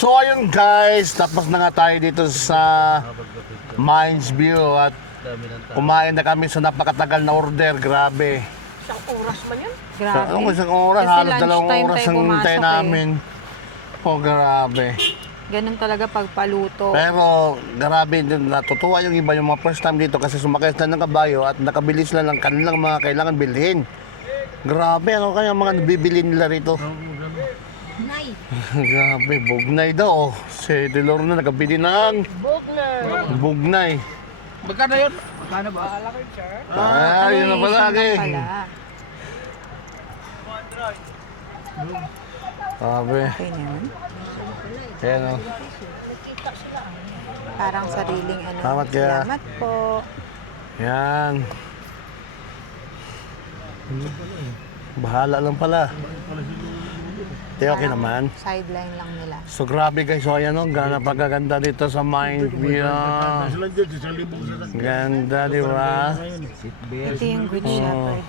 So ayun guys, tapos na nga tayo dito sa Mines View at kumain na kami sa napakatagal na order. Grabe. Isang oras man yun. Grabe. Isang oras, Kasi halos dalawang lunchtime oras tayo ang hintay pumasok namin. Oh, grabe. Ganun talaga pagpaluto. Pero grabe din, natutuwa yung iba, yung mga first time dito kasi sumakay sila ng kabayo at nakabili sila ng kanilang mga kailangan bilhin. Grabe, ano kaya mga nabibili nila rito? Nay. Grabe, bugnay daw. Oh. Si Delor na nakabili ng bugnay. Magkano yun? Magkano ba? Yun na pala. Pala. Grabe. Okay na yun. Ayan o. Parang sariling ano. Salamat kaya. Salamat po. Yan. Bahala lang pala. Di okay naman. Sideline lang nila. So grabe guys, so ayan o, napagaganda dito sa Mines View. Ganda, di ba? Ito yung Good Shepherd.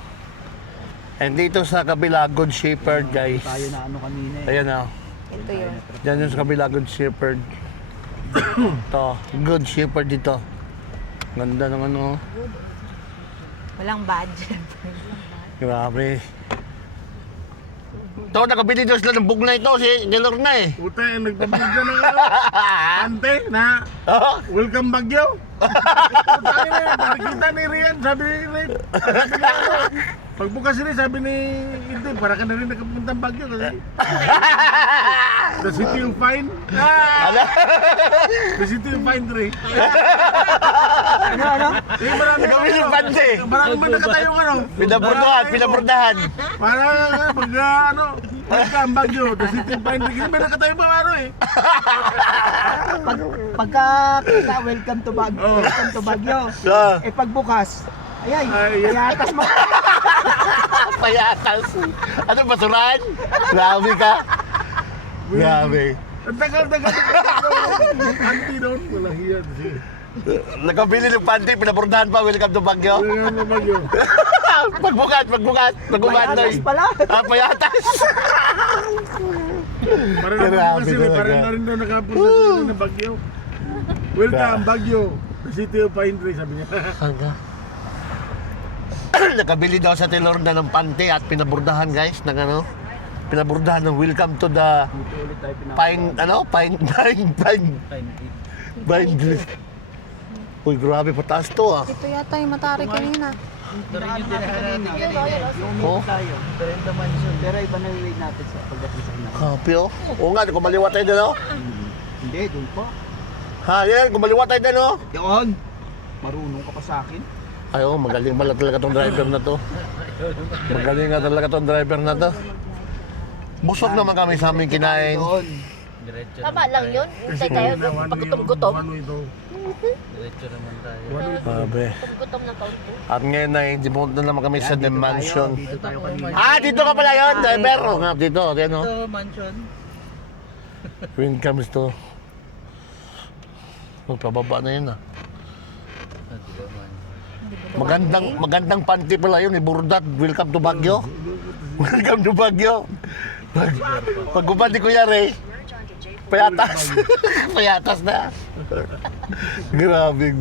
And dito sa kabila, Good Shepherd guys. Tayo na ano kanina eh. Ayan o. Ito yun. Diyan yung sa kabila, Good Shepherd. Ito, Good Shepherd dito. Ganda ng ano. Walang budget. Grabe. Ito, nakabili daw sila ng bugnay ito, si Delor na eh. Puta, nagpapagod ka ng ante na Oh, welcome Bagyo. Tayo na yun, nakikita ni Rian, sabi ni Rian. Sabi ni ano, pagbukas rin, sabi ni Ito, para ka na rin nakapuntang Bagyo kasi. The city of fine. The city of fine, Dre. Ano? Marami nakabili ng bante. Marami man nakatayong ano. Pinabordahan. Para pag ano, welcome Bagyo, the city of fine. May nakatayong pa ano eh. Pagka welcome to Baguio, welcome to Baguio. Eh pagbukas, ayay, payatas mo. Payatas. Ano, basuran? Grabe ka. Grabe. Ang tagal-tagal. Auntie doon, walang hiyan. Nakabili ng panty, pinabordahan pa, welcome to Baguio. Welcome to Bagyo. Pagbukas. Payatas pala. Payatas. Para Grabe na kasi talaga. para na rin doon nakapunta sa ng Bagyo. Welcome Bagyo, the city of pine tree, sabi niya. Nakabili daw sa Delor na ng panty at pinabordahan guys, ng ano. Pinabordahan ng welcome to the pine Uy, grabe, pataas to ah. Ito yata yung matari kanina. Oh, Tayo, Brenda Mansion. Pero iba na yung way natin sa pagdating sa inaw. happy oh. Oo nga, kumaliwa tayo din oh. Hindi, doon po. Ha, yan, kumaliwa tayo din oh. Yun. Marunong ka pa sa akin. Ay, oh, magaling pala talaga tong driver na to. Magaling nga talaga tong driver na to. Busog naman kami sa aming kinain. Doon. Tama lang yun. Hintay tayo paggutom-gutom. Sabi. Gutom ng kaunti. At ngayon ay pumunta na naman kami sa The Mansion. Dito tayo kanina. Ah, dito ka pala yun, driver. Oh, nga, dito, yan oh. Ito, mansion. When comes to... Oh, pababa na yun ah. Magandang panty pala yun, iburdat. Welcome to Baguio. Welcome to Baguio. Pag upad ni Kuya Ray, payatas. Payatas na. Grabe.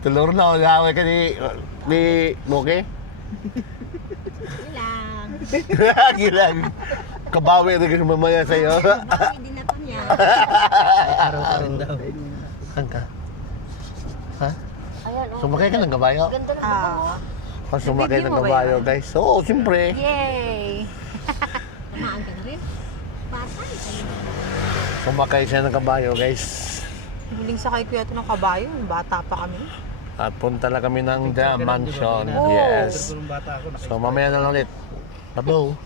Tulor na, nahaway ka ni Moke. Ilang. Gilang. Kabawi rin kasi mamaya sa'yo. Hindi na to niya. Araw-araw daw. Saan ka? Ha? Ayan, oh. Sumakay ka ng kabayo? Ganda ng Ah. Sumakay ng Nabigyan mo ba kabayo, yan? guys. Oo, siyempre. Yay! Tamaan ka na rin. Patay. Sumakay siya ng kabayo, guys. Huling sakay ko yata ng kabayo. Bata pa kami. At punta na kami ng The Mansion. Oh. Yes. Nung bata ako, So mamaya na lang ulit. Babo.